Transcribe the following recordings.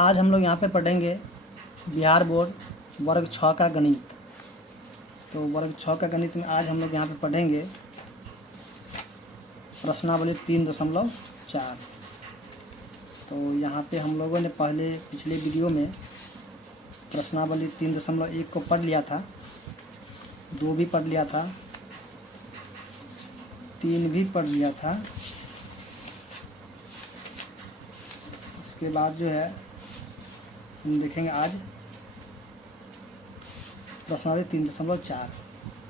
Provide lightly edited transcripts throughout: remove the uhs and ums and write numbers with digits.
आज हम लोग यहाँ पे पढ़ेंगे बिहार बोर्ड वर्ग 6 का गणित। तो वर्ग 6 का गणित में आज हम लोग यहाँ पे पढ़ेंगे प्रश्नावली 3.4। तो यहाँ पे हम लोगों ने पिछले वीडियो में प्रश्नावली 3.1 को पढ़ लिया था, 2 भी पढ़ लिया था, 3 भी पढ़ लिया था। इसके बाद जो है हम देखेंगे आज प्रश्नावली 3.4।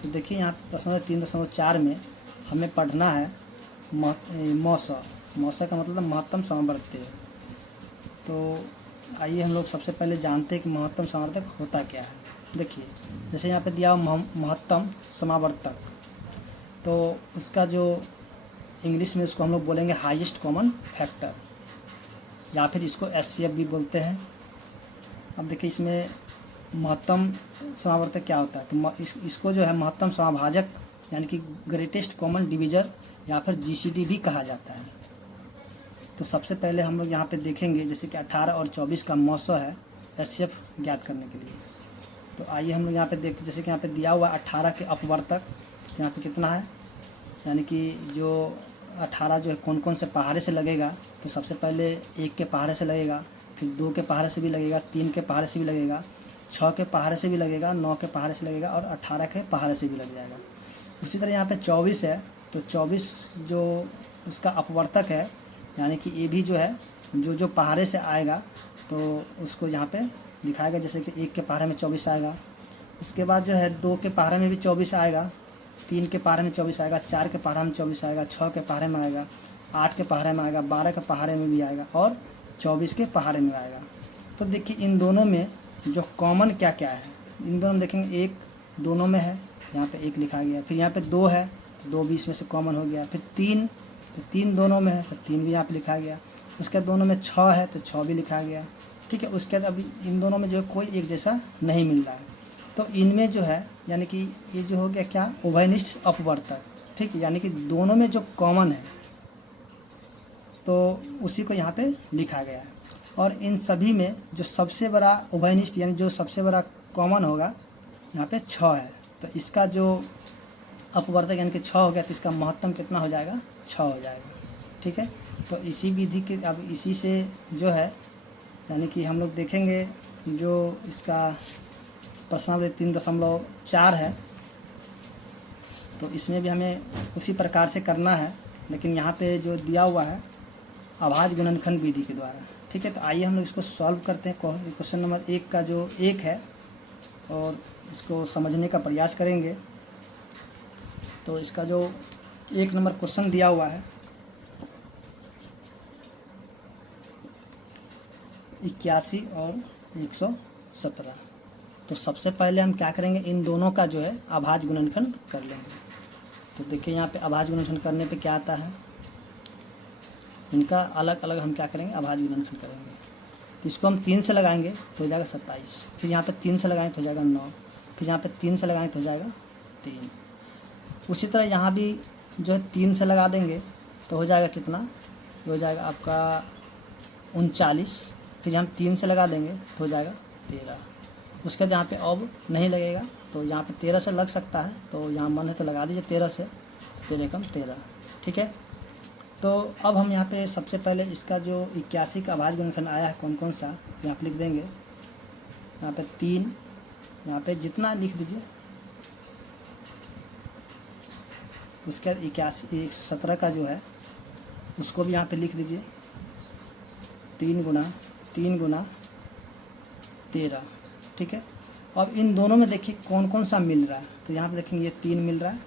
तो देखिए यहाँ प्रश्नावली 3.4 में हमें पढ़ना है मौसा का मतलब महत्तम समवर्ती। तो आइए हम लोग सबसे पहले जानते हैं कि महत्तम समावर्तक होता क्या है। देखिए जैसे यहाँ पे दिया महत्तम समावर्तक, तो उसका जो इंग्लिश में उसको हम लोग बोलेंगे हाईएस्ट कॉमन फैक्टर, या फिर इसको एचसीएफ भी बोलते हैं। अब देखिए इसमें महत्तम समावर्तक क्या होता है, तो इसको जो है महत्तम समाभाजक यानी कि ग्रेटेस्ट कॉमन डिवीज़र या फिर जीसीडी भी कहा जाता है। तो सबसे पहले हम लोग यहाँ पे देखेंगे जैसे कि 18 और 24 का मौसा है एचसीएफ ज्ञात करने के लिए। तो आइए हम लोग यहाँ पे देखते, जैसे कि यहाँ पे दिया हुआ 18 के अपवर्तक, यहाँ पे कितना है, यानी कि जो 18 जो है कौन कौन से पहाड़े से लगेगा। तो सबसे पहले 1 के पहाड़े से लगेगा, फिर 2 के पहाड़े से भी लगेगा, 3 के पहाड़े से भी लगेगा, 6 के पहाड़े से भी लगेगा, 9 के पहाड़े से लगेगा और 18 के पहाड़े से भी लग जाएगा। उसी तरह यहाँ पे 24 है, तो 24 जो उसका अपवर्तक है, यानी कि ये भी जो है जो पहाड़े से आएगा तो उसको यहाँ पे दिखाएगा। जैसे कि 1 के पहाड़े में 24 आएगा, उसके बाद जो है 2 के पहाड़े में भी 24 आएगा, 3 के पहाड़े में 24 आएगा, 4 के पहाड़े में 24 आएगा, 6 के पहाड़े में आएगा, 8 के पहाड़े में आएगा, 12 के पहाड़े में भी आएगा और 24 के पहाड़े में आएगा। तो देखिए इन दोनों में जो कॉमन क्या क्या है, इन दोनों में देखेंगे 1 दोनों में है, यहाँ पे 1 लिखा गया, फिर यहाँ पे 2 है तो 2 भी इसमें से कॉमन हो गया, फिर 3 तो 3 दोनों में है तो 3 भी यहाँ पे लिखा गया, उसके दोनों में 6 है तो 6 भी लिखा गया। ठीक है, उसके बाद अभी इन दोनों में जो कोई एक जैसा नहीं मिल रहा है, तो इनमें जो है यानी कि ये जो हो गया क्या, उभयनिष्ठ अपवर्तक। ठीक है, यानी कि दोनों में जो कॉमन है तो उसी को यहाँ पे लिखा गया है। और इन सभी में जो सबसे बड़ा उभयनिष्ठ यानी जो सबसे बड़ा कॉमन होगा यहाँ पे 6 है, तो इसका जो अपवर्तक यानी कि 6 हो गया, तो इसका महत्तम कितना हो जाएगा, 6 हो जाएगा। ठीक है, तो इसी विधि के अब इसी से जो है यानी कि हम लोग देखेंगे जो इसका प्रश्नावली 3.4 है, तो इसमें भी हमें उसी प्रकार से करना है, लेकिन यहाँ पे जो दिया हुआ है अभाज्य गुणनखंड विधि के द्वारा। ठीक है, तो आइए हम लोग इसको सॉल्व करते हैं। क्वेश्चन नंबर 1 का जो 1 है और इसको समझने का प्रयास करेंगे। तो इसका जो 1 नंबर क्वेश्चन दिया हुआ है 81 और 117। तो सबसे पहले हम क्या करेंगे, इन दोनों का जो है अभाज्य गुणनखंड कर लेंगे। तो देखिए यहाँ पे अभाज्य गुणनखंड करने पे क्या आता है, इनका अलग अलग हम क्या करेंगे, अभाज्य गुणनखंड करेंगे। तो इसको हम 3 से लगाएंगे तो हो जाएगा 27, फिर यहाँ पे 3 से लगाएंगे तो हो जाएगा 9, फिर यहाँ पे 3 से लगाएंगे तो हो जाएगा 3। उसी तरह यहाँ भी जो है 3 से लगा देंगे तो हो जाएगा कितना, हो जाएगा आपका 39, फिर हम 3 से लगा देंगे तो हो जाएगा 13। उसके बाद यहाँ पे अब नहीं लगेगा तो यहाँ पे 13 से लग सकता है, तो यहाँ मन है तो लगा दीजिए 13 से, 13 कम 13। ठीक है, तो अब हम यहाँ पे सबसे पहले इसका जो 81 का अभाज्य गुणनखंड आया है कौन कौन सा, यहाँ पे लिख देंगे। यहाँ पे 3, यहाँ पे जितना लिख दीजिए। उसके बाद 81 117 का जो है उसको भी यहाँ पे लिख दीजिए, 3 गुना 13। ठीक है, अब इन दोनों में देखिए कौन कौन सा मिल रहा है, तो यहाँ पे देखेंगे ये 3 मिल रहा है,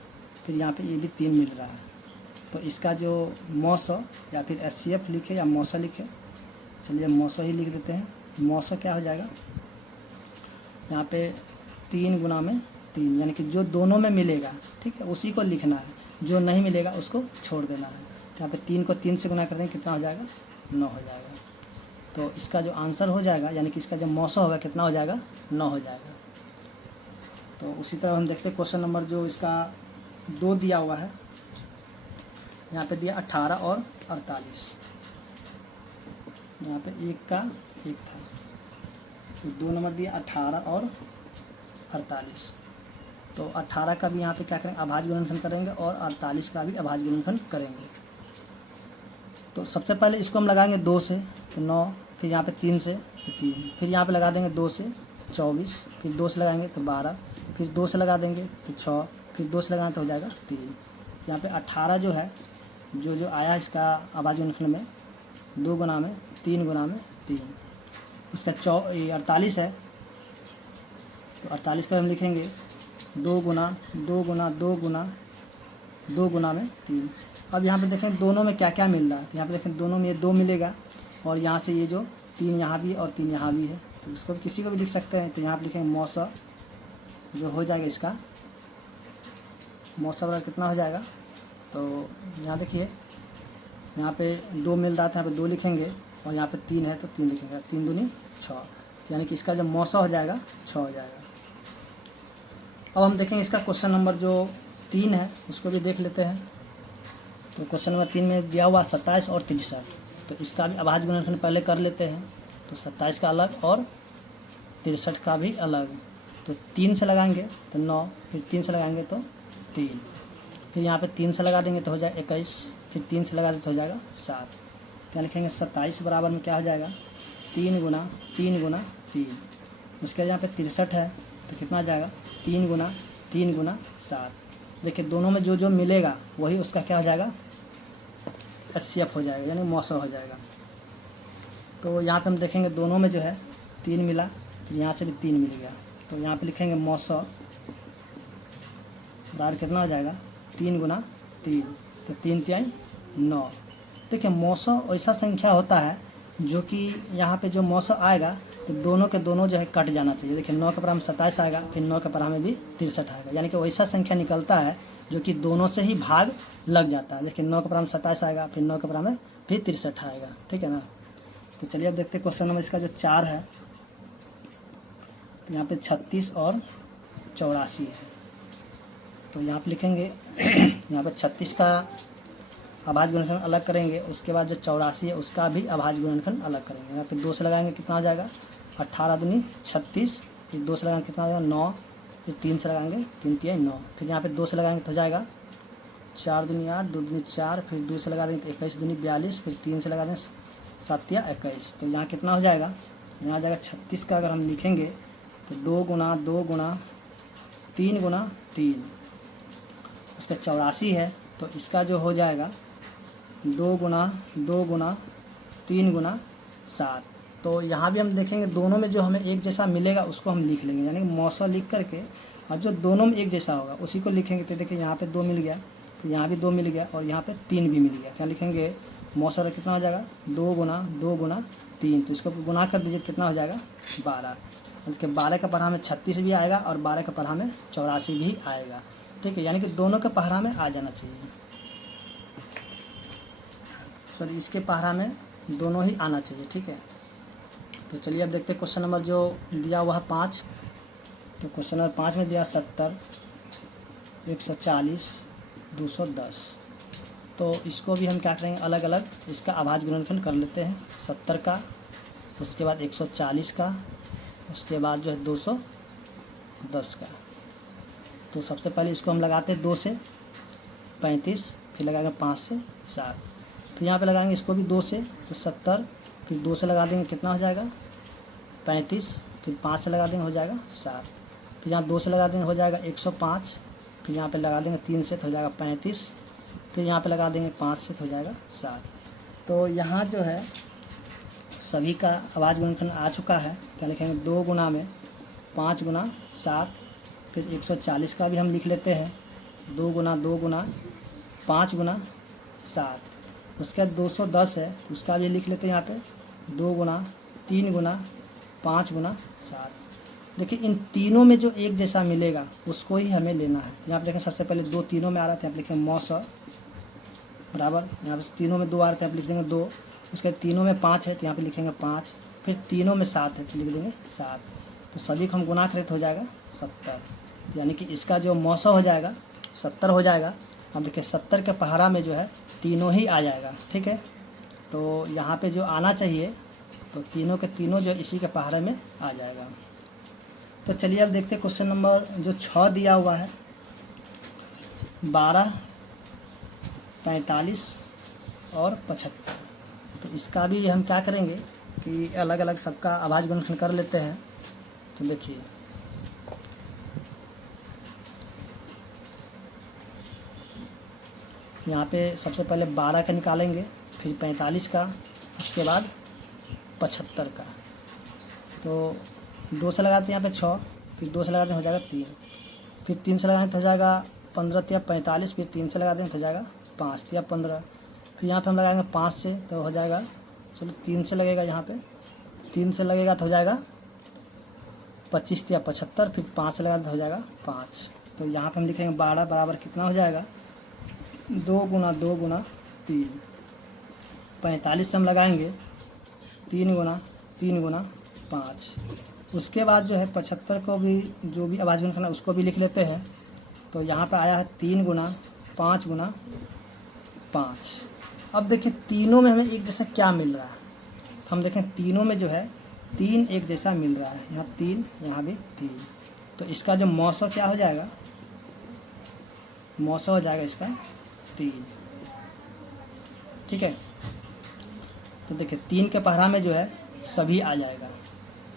फिर यहाँ पे ये भी 3 मिल रहा है। तो इसका जो मौसा या फिर एचसीएफ लिखे या मौसा लिखे, चलिए मौसा ही लिख देते हैं। मौसा क्या हो जाएगा, यहाँ पे 3 गुना में 3, यानी कि जो दोनों में मिलेगा, ठीक है, उसी को लिखना है, जो नहीं मिलेगा उसको छोड़ देना है। यहाँ पे 3 को 3 से गुना कर देंगे, कितना हो जाएगा, 9 हो जाएगा। तो इसका जो आंसर हो जाएगा यानी कि इसका जो मौसा होगा कितना हो जाएगा, 9 हो जाएगा। तो उसी तरह हम देखते हैं क्वेश्चन नंबर जो इसका 2 दिया हुआ है, यहाँ पे दिया 18 और 48। यहाँ पे 1 का 1 था, तो 2 नंबर दिया 18 और 48। तो 18 का भी यहाँ पे क्या करेंगे, अभाज्य गुणनखंड करेंगे और 48 का भी अभाज्य गुणनखंड करेंगे। तो सबसे पहले इसको हम लगाएंगे 2 से तो 9, फिर यहाँ पे 3 से तो 3, फिर यहाँ पे लगा देंगे 2 से तो 24, फिर 2 से लगाएंगे तो 12, फिर 2 से लगा देंगे तो 6, फिर 2 से लगाएंगे तो हो जाएगा 3। यहाँ पे 18 जो है जो आया इसका अभाज्य गुणनखंड में 2 गुना में 3 गुना में 3, उसका 48 है तो 48 का हम लिखेंगे 2 गुना 2 गुना 2 गुना 2 गुना में 3। अब यहाँ पे देखें दोनों में क्या क्या मिल रहा है, तो यहाँ पे देखें दोनों में ये 2 मिलेगा और यहाँ से ये जो 3 यहाँ भी और 3 यहाँ भी है, तो इसको किसी को भी लिख सकते हैं। तो यहाँ पे लिखेंगे मौसा जो हो जाएगा इसका मौसा बराबर कितना हो जाएगा, तो यहाँ देखिए यहाँ पे 2 मिल रहा था, यहाँ पे 2 लिखेंगे और यहाँ पे 3 है तो 3 लिखेंगे, 3 दूनी 6, यानी कि इसका जो मौसा हो जाएगा 6 हो जाएगा। अब हम देखेंगे इसका क्वेश्चन नंबर जो 3 है उसको भी देख लेते हैं। तो क्वेश्चन नंबर 3 में दिया हुआ 27 और 63, तो इसका भी अभाज्य गुणनखंड पहले कर लेते हैं। तो 27 का अलग और 63 का भी अलग, तो 3 से लगाएंगे तो 9, फिर 3 से लगाएंगे तो 3, फिर यहाँ पे 3 से लगा देंगे तो हो जाएगा 21, फिर 3 से लगा दें तो हो जाएगा 7। क्या लिखेंगे 27 बराबर में क्या हो जाएगा 3 गुना 3 गुना 3। उसके बाद यहाँ पे 63 है तो कितना आ जाएगा 3 गुना 3 गुना 7। देखिए दोनों में जो जो मिलेगा वही उसका क्या हो जाएगा HCF हो जाएगा, यानी मौसा हो जाएगा। तो यहाँ पे हम देखेंगे दोनों में जो है 3 मिला, फिर यहाँ से भी 3 मिल गया, तो यहाँ पे लिखेंगे मौसा बराबर कितना हो जाएगा 3 गुना 3, तो 3 तिहाई 9। देखिए मौसा ऐसा संख्या होता है जो कि यहाँ पे जो मौसा आएगा तो दोनों के दोनों जो है कट जाना चाहिए। देखिए 9 के पराह में 27 आएगा, फिर 9 के पराह में भी 63 आएगा, यानी कि वैसा संख्या निकलता है जो कि दोनों से ही भाग लग जाता है। देखिए 9 के पराह में 27 आएगा, फिर 9 के पराह में फिर 63 आएगा, ठीक है ना। तो चलिए अब देखते हैं क्वेश्चन नंबर इसका जो 4 है, तो यहाँ पे 36 और 84 है। तो यहाँ पे लिखेंगे यहाँ पे 36 का अभाज्य गुणनखंड अलग करेंगे, उसके बाद जो 84 है उसका भी अभाज्य गुणनखंड अलग करेंगे। यहाँ पे 2 से लगाएंगे कितना हो जाएगा 18 दूनी 36, फिर 2 से लगाएंगे कितना हो जाएगा 9, फिर 3 से लगाएंगे 3 तिहाई 9, फिर यहाँ पे 2 से लगाएंगे तो हो जाएगा 4 दूनी 8, 2 दूनी 4, फिर 2 से लगा देंगे तो 21 दूनी 42, फिर 3 से लगा देंगे 7 या 21। तो यहाँ कितना हो जाएगा, यहाँ आ जाएगा 36 का अगर हम लिखेंगे तो 2 गुना 2 गुना 3 गुना 3, उसका 84 है तो इसका जो हो जाएगा 2 गुना 2 गुना 3 गुना 7। तो यहाँ भी हम देखेंगे दोनों में जो हमें एक जैसा मिलेगा उसको हम लिख लेंगे, यानी मौसा लिख करके और जो दोनों में एक जैसा होगा उसी को लिखेंगे। तो देखिए यहाँ पे 2 मिल गया, तो यहाँ भी 2 मिल गया और यहाँ पे 3 भी मिल गया। क्या लिखेंगे मौसा कितना हो जाएगा 2 गुना 2 गुना 3, तो इसको गुना कर दीजिए कितना हो जाएगा 12। उसके 12 के पराह में 36 भी आएगा और 12 के पराह में 84 भी आएगा, ठीक है, यानी कि दोनों के पहरा में आ जाना चाहिए। सॉरी इसके पहरा में दोनों ही आना चाहिए, ठीक है। तो चलिए अब देखते हैं क्वेश्चन नंबर जो दिया हुआ है 5। तो क्वेश्चन नंबर 5 में दिया 70 140 210। तो इसको भी हम क्या करेंगे अलग अलग इसका अभाज्य गुणनखंड कर लेते हैं। 70 का, उसके बाद 140 का, उसके बाद जो है 210 का। तो सबसे पहले इसको हम लगाते हैं 2 से 35, फिर लगाएंगे 5 से 7, फिर यहाँ पे लगाएंगे इसको भी 2 से तो 70, फिर 2 से लगा देंगे कितना हो जाएगा 35, फिर 5 से लगा देंगे हो जाएगा 7, फिर यहाँ 2 से लगा देंगे हो जाएगा 105, फिर यहाँ पे लगा देंगे 3 से तो हो जाएगा 35, फिर यहाँ पे लगा देंगे 5 से तो हो जाएगा 7। तो यहाँ जो है सभी का अभाज्य गुणनखंड आ चुका है। क्या लिखेंगे 2 गुना में 5 गुना 7, फिर 140 का भी हम लिख लेते हैं 2 गुना 2 गुना 5 गुना 7। उसके बाद 210 है उसका भी लिख लेते हैं यहाँ पे 2 गुना 3 गुना 5 गुना 7। देखिए इन तीनों में जो एक जैसा मिलेगा उसको ही हमें लेना है। यहाँ पे देखें सबसे पहले 2 तीनों में आ रहा था, यहाँ पे लिखें मौसा बराबर, यहाँ पे तीनों में 2 आ रहे थे, यहाँ पे लिख देंगे 2, उसके बाद तीनों में 5 है तो यहाँ पे लिखेंगे 5, फिर तीनों में 7 है तो लिख देंगे 7। तो सभी को हम गुना करें तो हो जाएगा 70, यानी कि इसका जो मौसा हो जाएगा 70 हो जाएगा। अब देखिए 70 के पहाड़ा में जो है तीनों ही आ जाएगा, ठीक है। तो यहाँ पे जो आना चाहिए तो तीनों के तीनों जो इसी के पहाड़े में आ जाएगा। तो चलिए अब देखते हैं क्वेश्चन नंबर जो 6 दिया हुआ है, 12, 45 और 75। तो इसका भी हम क्या करेंगे कि अलग अलग सबका आवाज़ गुणनखंड कर लेते हैं। तो देखिए यहाँ पे सबसे पहले 12 का निकालेंगे, फिर 45 का, उसके बाद 75 का। तो 2 से लगाते हैं यहाँ पे 6, फिर 2 से लगाते हैं हो जाएगा 3, फिर 3 से लगाते हैं तो हो जाएगा 15 या 45, फिर 3 से लगाते हैं तो हो जाएगा 5 या 15, फिर यहाँ पे हम लगाएंगे 5 से तो हो जाएगा, चलो 3 से लगेगा, यहाँ पे 3 से लगेगा तो हो जाएगा 25 या 75, फिर 5 से लगाते तो हो जाएगा 5। तो यहाँ पे हम लिखेंगे 12 बराबर कितना हो जाएगा, 2 गुना 2 गुना 3। 45 से हम लगाएंगे 3 गुना 3 गुना 5। उसके बाद जो है 75 को भी जो भी आवाज़ गुणनखंड उसको भी लिख लेते हैं। तो यहाँ पे आया है 3 गुना 5 गुना 5। अब देखिए तीनों में हमें एक जैसा क्या मिल रहा है, तो हम देखें तीनों में जो है 3 एक जैसा मिल रहा है, यहाँ 3, यहाँ भी 3। तो इसका जो मौसा क्या हो जाएगा, मौसा हो जाएगा इसका 3। ठीक है। तो देखिए 3 के पहरा में जो है सभी आ जाएगा।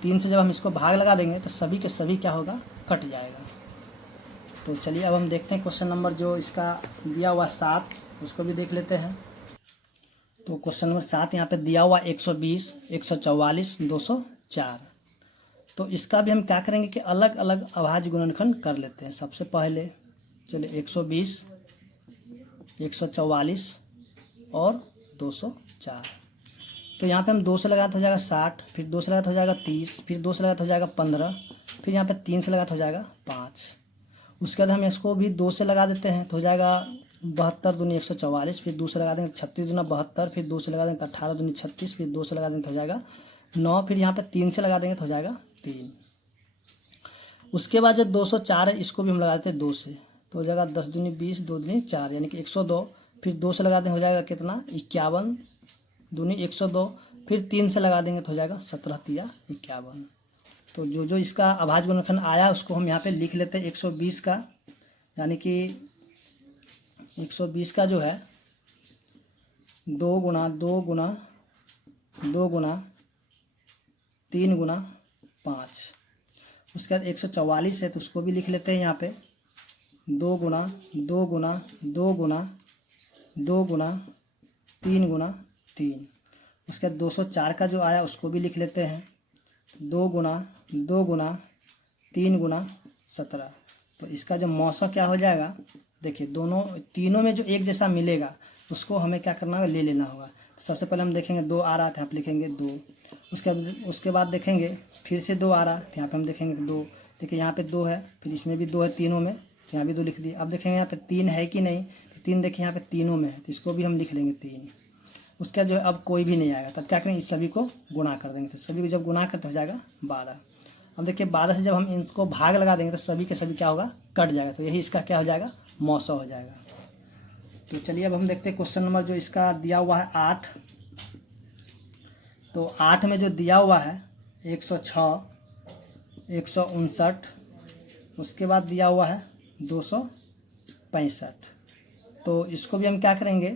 3 से जब हम इसको भाग लगा देंगे तो सभी के सभी क्या होगा, कट जाएगा। तो चलिए अब हम देखते हैं क्वेश्चन नंबर जो इसका दिया हुआ 7, उसको भी देख लेते हैं। तो क्वेश्चन नंबर 7 यहाँ पे दिया हुआ 120, 144, 204। तो इसका भी हम क्या करेंगे कि अलग अलग आवाज़ गुणनखंड कर लेते हैं। सबसे पहले चलिए 120, 144 और 204। तो यहाँ पे हम 2 से लगाते हो जाएगा 60, फिर 2 से लगाते हो जाएगा 30, फिर 2 से लगाते हो जाएगा 15, फिर यहाँ पे 3 से लगाते हो जाएगा 5। उसके बाद हम इसको भी 2 से लगा देते हैं तो हो जाएगा 72 दूनी 144, फिर 2 से लगा देंगे 36 दूना 72, फिर 2 से लगा देंगे 18 दूनी 36, फिर 2 से लगा देंगे तो हो जाएगा 9, फिर यहाँ पे 3 से लगा देंगे तो हो जाएगा 3। उसके बाद जो 204 है इसको भी हम लगा देते हैं 2 से, तो हो जाएगा 10 दूनी 20, 2 दूनी 4 यानी कि 102, फिर 2 से लगा देंगे हो जाएगा कितना 51 दूनी 102, फिर 3 से लगा देंगे तो हो जाएगा 17 तिया 51। तो जो इसका आवाज़ गुणनखंड आया उसको हम यहाँ पे लिख लेते हैं 120 का, यानी कि 120 का जो है 2 गुना 2 गुना 2 गुना 3 गुना 5। उसके बाद 144 है तो उसको भी लिख लेते हैं यहाँ पे 2 गुना 2 गुना 2 गुना 2 गुना 3 गुना 3। उसके बाद 204 का जो आया उसको भी लिख लेते हैं 2 गुना 2 गुना 3 गुना 17। तो इसका जो मौसा क्या हो जाएगा, देखिए तीनों में जो एक जैसा मिलेगा उसको हमें क्या करना होगा, ले लेना होगा। सबसे पहले हम देखेंगे 2 आ रहा था, आप लिखेंगे 2। उसके बाद देखेंगे फिर से 2 आ रहा है तो यहाँ पे हम देखेंगे 2। देखिए यहाँ पे 2 है, फिर इसमें भी 2 है तीनों में, तो यहाँ भी 2 लिख दिए। अब देखेंगे यहाँ पे 3 है कि नहीं, तो 3 देखिए यहाँ पे तीनों में है तो इसको भी हम लिख लेंगे 3। उसका जो है अब कोई भी नहीं आएगा, तब क्या करेंगे इस सभी को गुणा कर देंगे, तो सभी को जब गुणा करते हो जाएगा 12। अब देखिए 12 से जब हम इसको भाग लगा देंगे तो सभी के सभी क्या होगा, कट जाएगा। तो यही इसका क्या हो जाएगा, मौसा हो जाएगा। तो चलिए अब हम देखते हैं क्वेश्चन नंबर जो इसका दिया हुआ है 8। तो 8 में जो दिया हुआ है 106, 159, उसके बाद दिया हुआ है 265। तो इसको भी हम क्या करेंगे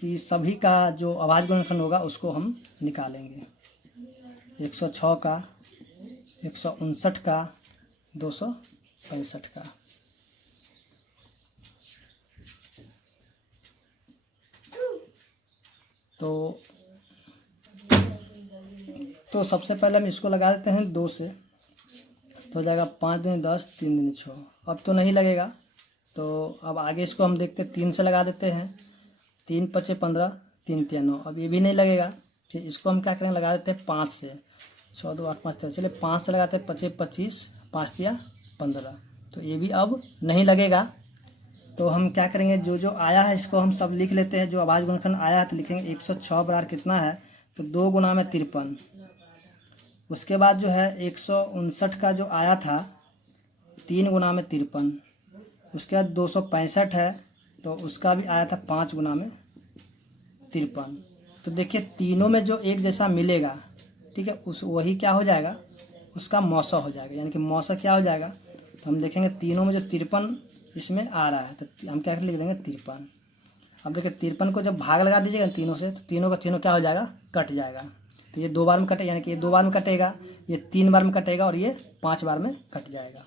कि सभी का जो आवाज़ गुणनखंड होगा उसको हम निकालेंगे। 106 का, 159 का, 265 का। तो सबसे पहले हम इसको लगा देते हैं 2 से, तो हो जाएगा 5 दूनी 10, 3 दूनी 6। अब तो नहीं लगेगा, तो अब आगे इसको हम देखते 3 से लगा देते हैं, 3 पचे 15, 3 तिया 9। अब ये भी नहीं लगेगा, फिर इसको हम क्या करेंगे, लगा देते हैं 5 से, 6 2 8 5 13। चलिए 5 से लगाते हैं, पचे 25, 5 तिया 15। तो ये भी अब नहीं लगेगा। तो हम क्या करेंगे, जो आया है इसको हम सब लिख लेते हैं। जो आवाज़ गुणनखंड आया है तो लिखेंगे 106 बराबर कितना है, तो 2 गुना में 53। उसके बाद जो है 159 का जो आया था 3 गुना में 53। उसके बाद 265 है तो उसका भी आया था 5 गुना में 53। तो देखिए तीनों में जो एक जैसा मिलेगा ठीक है, उस वही क्या हो जाएगा, उसका मौसा हो जाएगा। यानी कि मौसा क्या हो जाएगा, तो हम देखेंगे तीनों में जो 53 इसमें आ रहा है तो हम क्या लिख देंगे 53। अब देखिए 53 को जब भाग लगा दीजिएगा तीनों से तो तीनों का तीनों क्या हो जाएगा, कट जाएगा। तो ये 2 बार में कटे, यानी कि ये 2 बार में कटेगा, ये 3 बार में कटेगा और ये 5 बार में कट जाएगा।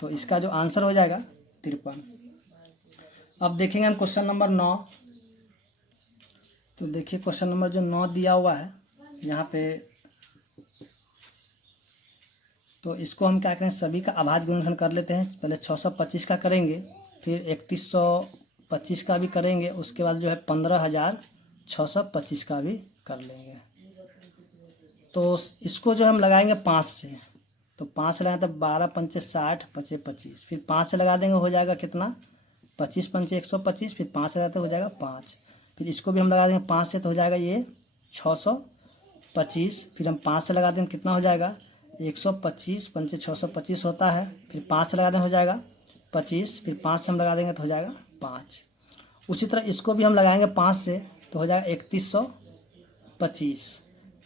तो इसका जो आंसर हो जाएगा 53। अब देखेंगे हम क्वेश्चन नंबर 9। तो देखिए क्वेश्चन नंबर जो 9 दिया हुआ है यहाँ पे, तो इसको हम क्या करें, सभी का अभाज्य गुणनखंड कर लेते हैं। पहले 625 का करेंगे, फिर 3125 का भी करेंगे, उसके बाद जो है 15625 का भी कर लेंगे। तो इसको जो हम लगाएंगे 5 से, तो 5 से लगाएं तो 12 पंचे 60 पचे 25, फिर 5 से लगा देंगे हो जाएगा कितना, 25 पंचे 125, फिर 5 से लगाते तो हो जाएगा 5। फिर इसको भी हम लगा देंगे 5 से तो हो जाएगा ये 625, फिर हम 5 से लगा देंगे कितना हो जाएगा 125 पंचे 625 होता है, फिर 5 से लगा देंगे हो जाएगा 25, फिर 5 से हम लगा देंगे तो हो जाएगा 5। उसी तरह इसको भी हम लगाएंगे 5 से तो हो जाएगा 3125,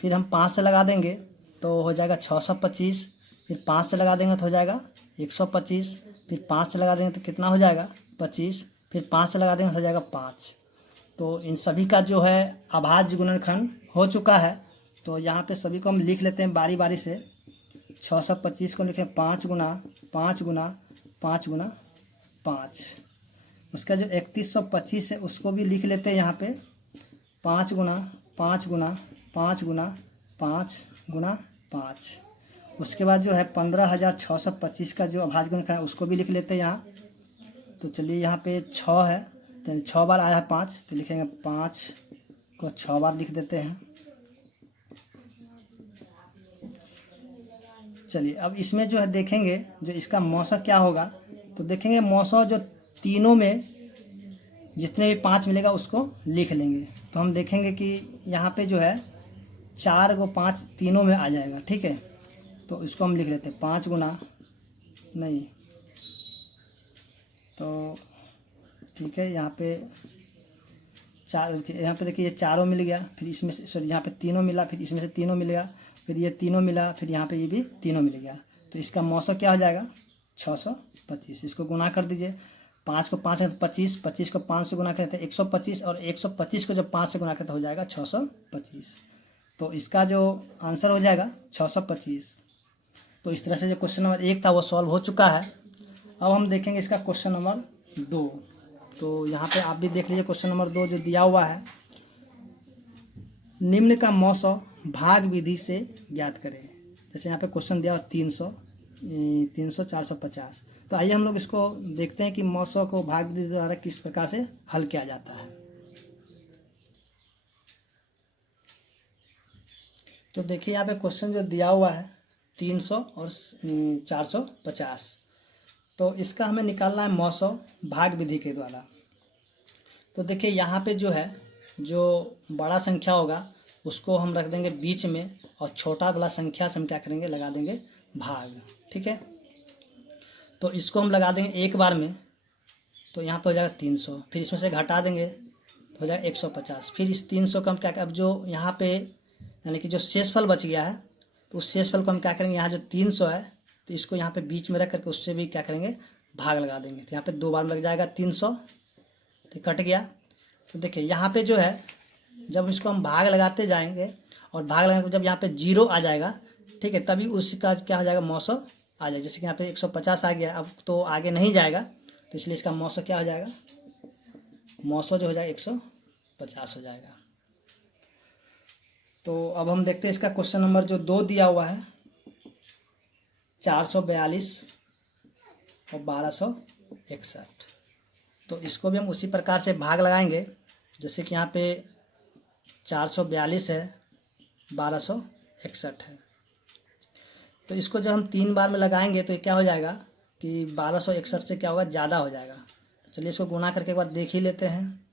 फिर हम 5 से लगा देंगे तो हो जाएगा 625, फिर 5 से लगा देंगे तो हो जाएगा 125, फिर 5 से लगा देंगे तो कितना हो जाएगा 25, फिर 5 से लगा देंगे तो हो जाएगा 5। तो इन सभी का जो है अभाज्य गुणनखंड हो चुका है। तो यहाँ पे सभी को हम लिख लेते हैं बारी बारी से। 625 को लिखें 5 गुना 5 गुना 5 गुना 5। उसका जो 3125 है उसको भी लिख लेते हैं यहाँ पे 5 गुना 5 गुना 5 गुना 5 गुना 5। उसके बाद जो है 15625 का जो अभाज्य गुणनखंड है उसको भी लिख लेते हैं यहाँ। तो चलिए यहाँ पे 6 है तो 6 बार आया है 5, तो लिखेंगे 5 को 6 बार लिख देते हैं। चलिए अब इसमें जो है देखेंगे जो इसका मौसा क्या होगा, तो देखेंगे मौसा जो तीनों में जितने भी 5 मिलेगा उसको लिख लेंगे। तो हम देखेंगे कि यहाँ पे जो है 4 को 5 तीनों में आ जाएगा, ठीक है। तो इसको हम लिख लेते हैं 5 गुना नहीं, तो ठीक है यहाँ पे 4, यहाँ पे देखिए ये चारों मिल गया, फिर इसमें से सॉरी यहाँ पे तीनों मिला, फिर इसमें से तीनों मिल गया, फिर ये तीनों मिला, फिर यहाँ पे ये भी तीनों मिल गया। तो इसका मौसा क्या हो जाएगा 625। इसको गुना कर दीजिए, 5 को 5 से 25, 25 को 5 से गुना करते हैं 125, और 125 को जब 5 से गुना करते हो जाएगा 625। तो इसका जो आंसर हो जाएगा 625। तो इस तरह से जो क्वेश्चन नंबर 1 था वो सॉल्व हो चुका है। अब हम देखेंगे इसका क्वेश्चन नंबर 2। तो यहाँ पे आप भी देख लीजिए क्वेश्चन नंबर 2 जो दिया हुआ है, निम्न का मौसा भाग विधि से ज्ञात करें। जैसे यहाँ पे क्वेश्चन दिया हुआ 300 450। तो आइए हम लोग इसको देखते हैं कि मौसा को भाग विधि द्वारा किस प्रकार से हल किया जाता है। तो देखिए यहाँ पे क्वेश्चन जो दिया हुआ है 300 और 450, तो इसका हमें निकालना है मौसा भाग विधि के द्वारा। तो देखिए यहाँ पे जो है जो बड़ा संख्या होगा उसको हम रख देंगे बीच में, और छोटा वाला संख्या से हम क्या करेंगे लगा देंगे भाग, ठीक है। तो इसको हम लगा देंगे एक बार में, तो यहाँ पे हो जाएगा 300, फिर इसमें से घटा देंगे तो हो जाएगा 150, फिर इस 300 का हम क्या, अब जो यहाँ पे यानी कि जो शेषफल बच गया है तो उस शेषफल को हम क्या करेंगे, यहाँ जो 300 है तो इसको यहाँ पे बीच में रख करके उससे भी क्या करेंगे भाग लगा देंगे। तो यहाँ पे 2 बार में लग जाएगा 300, तो कट गया। तो देखिए यहाँ पे जो है जब इसको हम भाग लगाते जाएंगे और भाग लगाने जब यहाँ पे 0 आ जाएगा, ठीक है, तभी उसका क्या हो जाएगा मौसा आ जाएगा। जैसे कि यहाँ पे 150 आ गया, अब तो आगे नहीं जाएगा, तो इसलिए इसका मौसा क्या हो जाएगा, मौसा जो हो जाएगा 150 हो जाएगा। तो अब हम देखते हैं इसका क्वेश्चन नंबर जो 2 दिया हुआ है 442 और 1261। तो इसको भी हम उसी प्रकार से भाग लगाएंगे, जैसे कि यहाँ पे 442 है 1261 है। तो इसको जब हम 3 बार में लगाएंगे तो ये क्या हो जाएगा कि 1261 से क्या होगा ज़्यादा हो जाएगा। चलिए इसको गुना करके एक बार देख ही लेते हैं।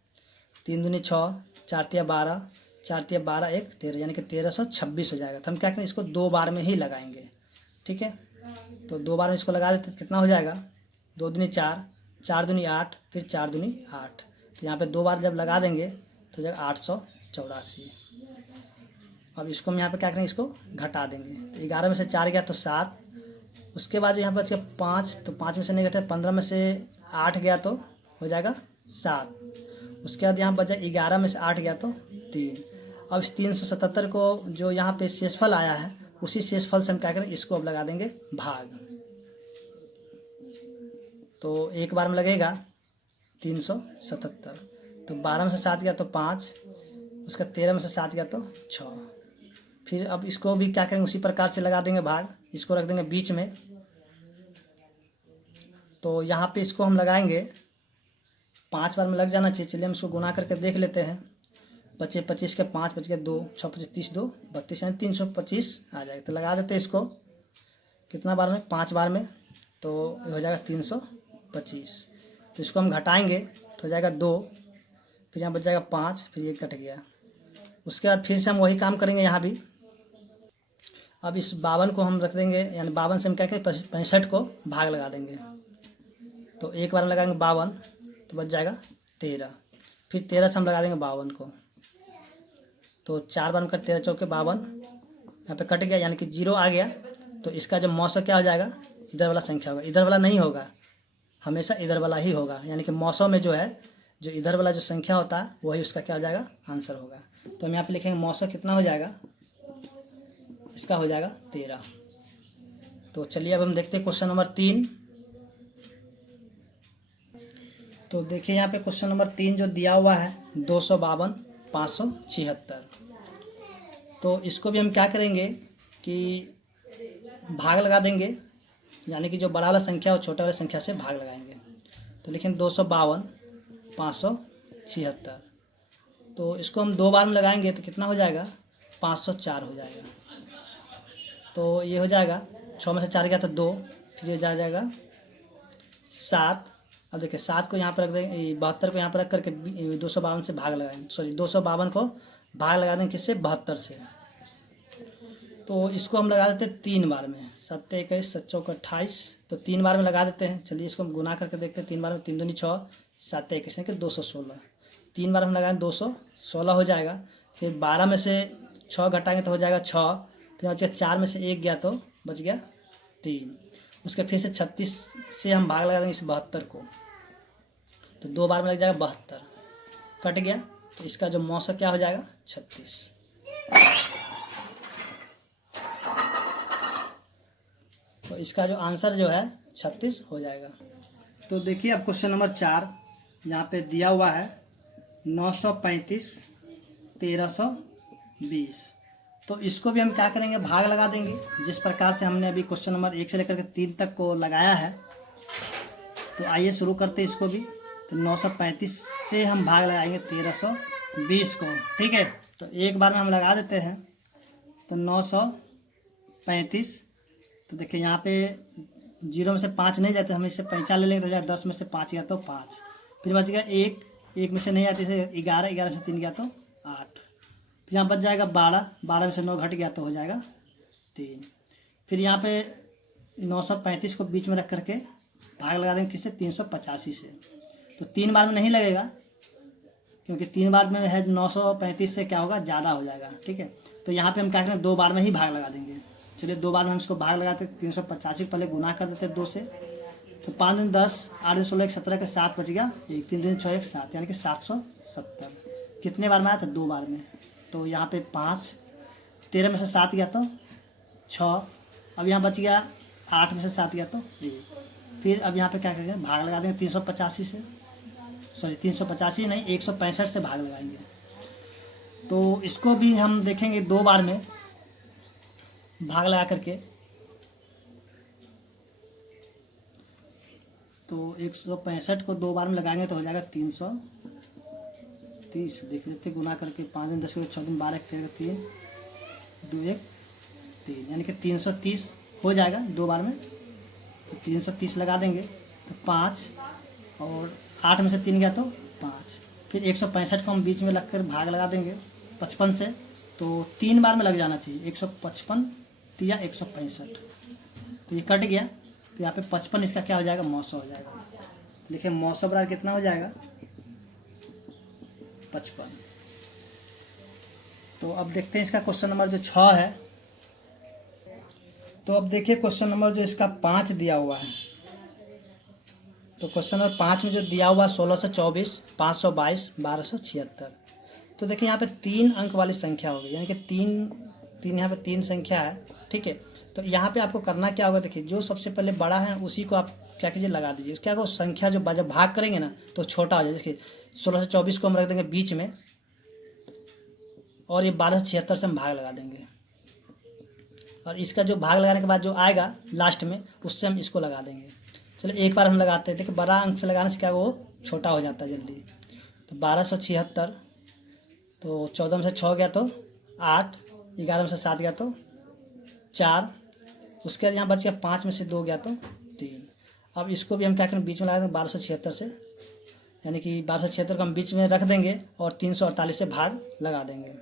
3 दूनी 6, 4 तिया 12, 4 तिया 12 1 13, यानी कि 1326 हो जाएगा। तो हम क्या करें इसको 2 बार में ही लगाएंगे, ठीक है। तो 2 बार में इसको लगा देते तो कितना हो जाएगा, 2 दूनी 4, 4 दूनी 8, फिर 4 दूनी 8। तो यहाँ पे 2 बार जब लगा देंगे तो हो जाएगा 884। अब इसको हम यहाँ पे क्या करेंगे, इसको घटा देंगे। तो 11 में से 4 गया तो 7। उसके बाद यहाँ पर बच गया 5, तो 5 में से नहीं घटे, 15 में से 8 गया तो हो जाएगा 7। उसके बाद यहाँ बचा 11 में से 8 गया तो 3। अब इस 377 को जो यहाँ पे शेषफल आया है, उसी शेषफल से हम क्या करें, इसको अब लगा देंगे भाग। तो एक बार में लगेगा 377, तो 12 में से 7 गया तो 5, उसका 13 में से 7 गया तो 6। फिर अब इसको भी क्या करेंगे, उसी प्रकार से लगा देंगे भाग। इसको रख देंगे बीच में। तो यहाँ पे इसको हम लगाएंगे 5 बार में लग जाना चाहिए। चलिए हम इसको गुना करके देख लेते हैं। 25 25 के 5 बच गया 2, 6 25 30 2 32, यानी 325 आ जाएगा। तो लगा देते हैं इसको कितना बार में, 5 बार में, तो हो जाएगा 325। तो इसको हम घटाएंगे तो हो जाएगा 2, फिर यहाँ बच जाएगा 5, फिर ये कट गया। उसके बाद फिर से हम वही काम करेंगे यहाँ भी। अब इस 52 को हम रख देंगे, यानी 52 से हम क्या करें, 65 को भाग लगा देंगे। तो एक बार में लगाएंगे 52, तो बच जाएगा 13। फिर 13 से हम लगा देंगे 52 को, तो 4 बार में 13 चौके 52, यहाँ पे कट गया, यानी कि 0 आ गया। तो इसका जो मौसम क्या हो जाएगा, इधर वाला संख्या होगा, इधर वाला नहीं होगा, हमेशा इधर वाला ही होगा। यानी कि मौसम में जो है, जो इधर वाला जो संख्या होता है वही उसका क्या हो जाएगा, आंसर होगा। तो हम यहाँ पे लिखेंगे मौसम कितना हो जाएगा, इसका हो जाएगा 13। तो चलिए अब हम देखते हैं क्वेश्चन नंबर 3। तो देखिए यहाँ पे क्वेश्चन नंबर 3 जो दिया हुआ है 252 576। तो इसको भी हम क्या करेंगे कि भाग लगा देंगे, यानी कि जो बड़ा वाला संख्या और छोटा वाला संख्या से भाग लगाएंगे। तो लिखेंगे 252 576। तो इसको हम 2 बार में लगाएंगे तो कितना हो जाएगा, 504 हो जाएगा। तो ये हो जाएगा 6 में से 4 गया तो 2, फिर ये जा जाएगा 7। अब देखिए 7 को यहाँ पर रख देंगे, 72 को यहाँ पर रख करके 252 से भाग लगाएंगे, सॉरी 252 को भाग लगा देंगे किससे, 72 से। तो इसको हम लगा देते हैं 3 बार में, 7 21 7 चौक 28, तो 3 बार में लगा देते हैं। चलिए इसको हम गुना करके देखते हैं। 3 बार में 3 दूनी 6, 7 21 यानी कि 216। 3 बार में लगाएं 216 हो जाएगा। फिर 12 में से 6 घटाएंगे तो हो जाएगा 6, फिर बच गया 4 में से 1 गया तो बच गया 3। उसके फिर से 36 से हम भाग लगा देंगे इस 72 को, तो 2 बार में लग जाएगा 72, कट गया। तो इसका जो मौसम क्या हो जाएगा, 36। तो इसका जो आंसर जो है 36 हो जाएगा। तो देखिए अब क्वेश्चन नंबर 4 यहाँ पे दिया हुआ है 935 1320। तो इसको भी हम क्या करेंगे, भाग लगा देंगे, जिस प्रकार से हमने अभी क्वेश्चन नंबर 1 से लेकर के 3 तक को लगाया है। तो आइए शुरू करते हैं इसको भी। तो 935 से हम भाग लगाएंगे 1320 को, ठीक है। तो एक बार में हम लगा देते हैं। तो 935, तो देखिए यहाँ पे 0 में से 5 नहीं जाते, हम इससे 5 ले लेंगे तो जाएगा 10 में से 5 गया तो 5, फिर बच गया 1, 1 में से नहीं आती से 11, 11 में से 3 गया तो 8, फिर यहाँ बच जाएगा 12, 12 में से 9 घट गया तो हो जाएगा 3। फिर यहाँ पे 935 को बीच में रख करके भाग लगा देंगे किससे, 385 से। तो 3 बार में नहीं लगेगा, क्योंकि 3 बार में है 935 से क्या होगा, ज़्यादा हो जाएगा, ठीक है। तो यहाँ पे हम क्या करेंगे, 2 बार में ही भाग लगा देंगे। चलिए 2 बार में हम इसको भाग लगाते, 385 को पहले गुना कर देते 2 से। तो 5 दिन 10, 8 दिन 16, 17 के 7 बच गया, 1 3 दिन 6 1 7, यानी कि 770। कितने बार में आया था, 2 बार में। तो यहाँ पे 5, 13 में से 7 गया तो 6, अब यहाँ बच गया 8 में से 7 गया तो 1। फिर अब यहाँ पे क्या करेंगे, भाग लगा देंगे 385 से, सॉरी 385 नहीं 165 से भाग लगाएंगे। तो इसको भी हम देखेंगे 2 बार में भाग लगा करके। तो 165 को 2 बार में लगाएंगे तो हो जाएगा 330। देख लेते गुना करके, 5 दिन 10 को 6 दिन 12 13 3 2 1 3, यानी कि 330 हो जाएगा 2 बार में। तो 330 लगा देंगे तो 5, और 8 में से 3 गया तो 5। फिर 165 को हम बीच में रख कर भाग लगा देंगे 55 से। तो 3 बार में लग जाना चाहिए, 155 या 165, तो ये कट गया। तो यहाँ पे 55 इसका क्या हो जाएगा, मौसम हो जाएगा। देखिए मौसम बराबर कितना हो जाएगा, 55। तो अब देखते हैं इसका क्वेश्चन नंबर जो 6 है। तो अब देखिए क्वेश्चन नंबर जो इसका 5 दिया हुआ है। तो क्वेश्चन नंबर 5 में जो दिया हुआ 1624, 522, 1276। तो देखिए यहाँ पे 3 अंक वाली संख्या होगी, यानी कि तीन यहाँ पे 3 संख्या है, ठीक है। तो यहाँ पे आपको करना क्या होगा, देखिए जो सबसे पहले बड़ा है उसी को आप क्या कीजिए, लगा दीजिए। क्या होगा, संख्या जो जब भाग करेंगे ना तो छोटा हो जाए। देखिए 1624 को हम रख देंगे बीच में, और ये 1276 से हम भाग लगा देंगे, और इसका जो भाग लगाने के बाद जो आएगा लास्ट में उससे हम इसको लगा देंगे। चलो एक बार हम लगाते हैं। देखिए बड़ा अंक से लगाने से क्या वो छोटा हो जाता है जल्दी। तो 1276, तो 14 में से 6 गया तो 8, 11 में से 7 गया तो 4, उसके बाद यहाँ बच गया 5 में से 2 गया तो 3। अब इसको भी हम क्या करें, बीच में लगा देंगे 1276 से, यानी कि 1276 को हम बीच में रख देंगे और 348 से भाग लगा देंगे।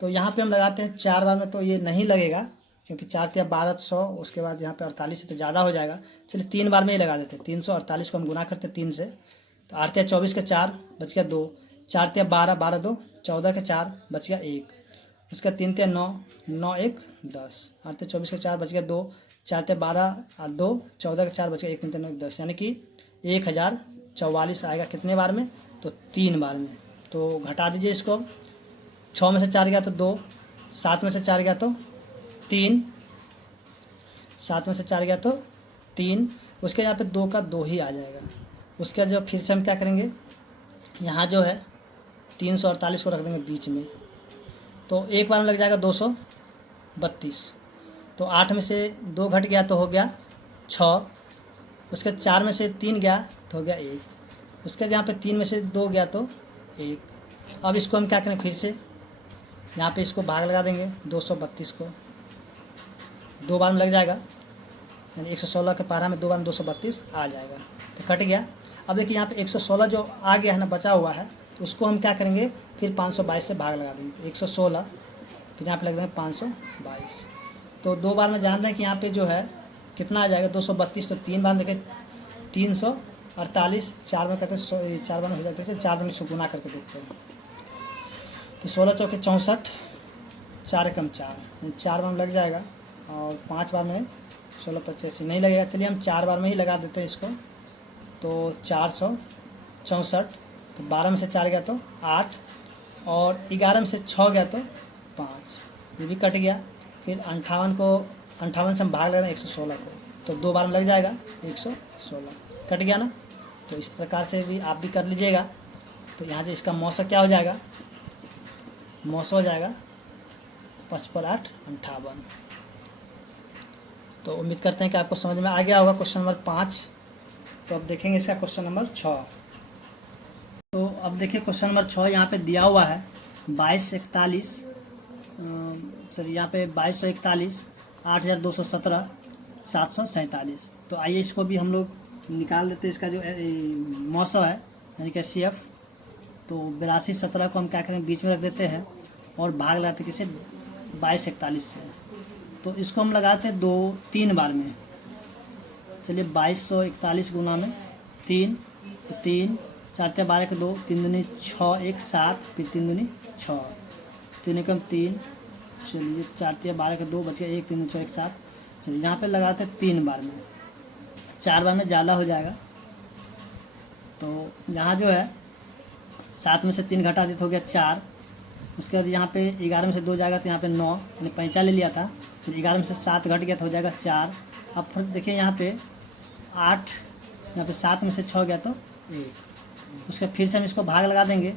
तो यहाँ पे हम लगाते हैं 4 बार में, तो ये नहीं लगेगा क्योंकि 4 तिया 1200, उसके बाद यहाँ पे 48 तो ज़्यादा हो जाएगा। चलिए 3 बार में ही लगा देते हैं। 348 को हम गुना करते हैं 3 से, तो 8 तिया 24 के 4 बच गया 2, 4 तिया 12, 12 2 14 के 4 बच गया 1, उसका 3 तिया 9, 9 1 10, 8 तिया 24 के 4 बच गया 2, 4 तिया 12 2 14 के 4 बच गया 1, 3 तिया 9 10, यानी कि 1044 आएगा कितने बार में, तो 3 बार में। तो घटा दीजिए इसको, 6 में से 4 गया तो 2, 7 में से 4 गया तो 3, 7 में से 4 गया तो 3, उसके यहाँ पे 2 का 2 ही आ जाएगा। उसके बाद जो फिर से हम क्या करेंगे, यहाँ जो है 348 को रख देंगे बीच में, तो एक बार में लग जाएगा 232। तो 8 में से 2 घट गया तो हो गया 6, उसके 4 में से 3 गया तो हो गया 1, उसके यहाँ पे 3 में से 2 गया तो 1। अब इसको हम क्या करें, फिर से यहाँ पे इसको भाग लगा देंगे 232 को, 2 बार में लग जाएगा, यानी 116 के पारा में 2 बार में 232 आ जाएगा, तो कट गया। अब देखिए यहाँ पे 116 जो आ गया है ना, बचा हुआ है, तो उसको हम क्या करेंगे, फिर 522 से भाग लगा देंगे। तो 116 फिर यहाँ पे लग देंगे 522। तो 2 बार में जान रहे हैं कि यहाँ पे जो है कितना आ जाएगा 232। तो 3 बार में देखिए 348, 4 में कहते हैं 4 बार में हो जाते हैं, 4 बार में इसको गुना करके देखते हैं। तो 16 चौके 64, 4 एकम 4, 4 बार में लग जाएगा, और 5 बार में 16 85 नहीं लगेगा। चलिए हम 4 बार में ही लगा देते हैं इसको। तो 464, तो 12 में से 4 गया तो 8, और 11 में से 6 गया तो 5, ये भी कट गया। फिर 58 से हम भाग लगा 116 को, तो 2 बार में लग जाएगा 116, कट गया ना। तो इस प्रकार से भी आप भी कर लीजिएगा। तो यहाँ जो इसका मौसा क्या हो जाएगा, मौसा हो जाएगा 55 8 58। तो उम्मीद करते हैं कि आपको समझ में आ गया होगा क्वेश्चन नंबर 5। तो अब देखेंगे इसका क्वेश्चन नंबर 6। तो अब देखिए क्वेश्चन नंबर 6 यहाँ पे दिया हुआ है 2241, सॉरी यहाँ पे 2241, 8217, 747। तो आइए इसको भी हम लोग निकाल लेते हैं। इसका जो मौसम है यानी कि CF, तो 8217 को हम क्या करें, बीच में रख देते हैं और भाग लगाते किसे, 2241 से। तो इसको हम लगाते हैं 3 बार में। चलिए 2241 गुना में 3, 3 4 तिया 12 के 2, 3 दूनी 6 1 7, फिर 3 दूनी 6, 3 एकम 3, चलिए 4 तिया 12 के 2 बच गया 1, 3 6 1 7। चलिए यहाँ पे लगाते हैं 3 बार में, 4 बार में ज़्यादा हो जाएगा। तो यहाँ जो है 7 में से 3 घटा दी तो हो गया 4, उसके बाद यहाँ पे 11 में से 2 जाएगा तो यहाँ पे 9, यानी 55 ले लिया था। फिर 11 में से 7 घट गया तो हो जाएगा 4। अब फिर देखिए यहाँ पे 8, यहाँ पे 7 में से 6 गया तो 1, उसके फिर से हम इसको भाग लगा देंगे,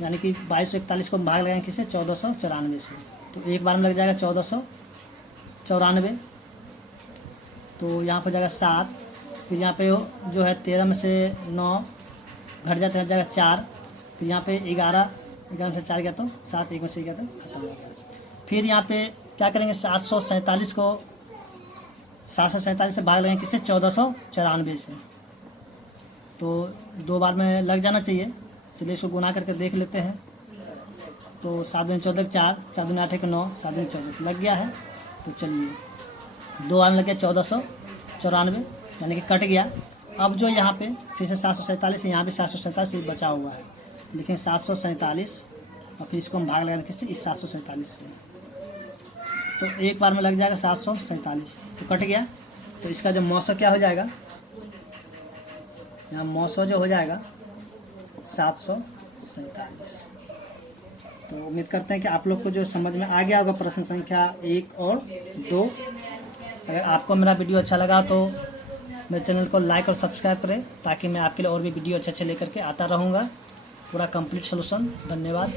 यानी कि 2241 को भाग लगाएंगे किसे, 1494 से। तो एक बार में लग जाएगा 1494। तो यहाँ पर जाएगा 7, फिर यहाँ पे जो है 13 में से 9 घट जाता है, जाएगा 4, फिर यहाँ पे 11 में से 4 गया तो 7, 1 में से गया तो खत्म हो गया। फिर यहाँ पे क्या करेंगे, 747 को 747 से भाग लगेंगे किससे, 1494 से। तो 2 बार में लग जाना चाहिए। चलिए इसको गुना करके देख लेते हैं। तो 7 दूनी 14 4, 4 दूनी 8 9, 7 दूनी 14 लग गया है। तो चलिए 2 बार में लग गया 1494, यानी कि कट गया। अब जो यहाँ पे फिर से 747 है, यहाँ भी 747 बचा हुआ है। लिखें 747 और फिर इसको हम भाग लगा किससे, इस 747 से। तो एक बार में लग जाएगा 747, तो कट गया। तो इसका जो मौसम क्या हो जाएगा, यहाँ मौसम जो हो जाएगा 747। तो उम्मीद करते हैं कि आप लोग को जो समझ में आ गया होगा प्रश्न संख्या 1 और 2। अगर आपको मेरा वीडियो अच्छा लगा तो मेरे चैनल को लाइक और सब्सक्राइब करें, ताकि मैं आपके लिए और भी वीडियो अच्छे अच्छे लेकर के आता रहूँगा, पूरा कंप्लीट सॉल्यूशन। धन्यवाद।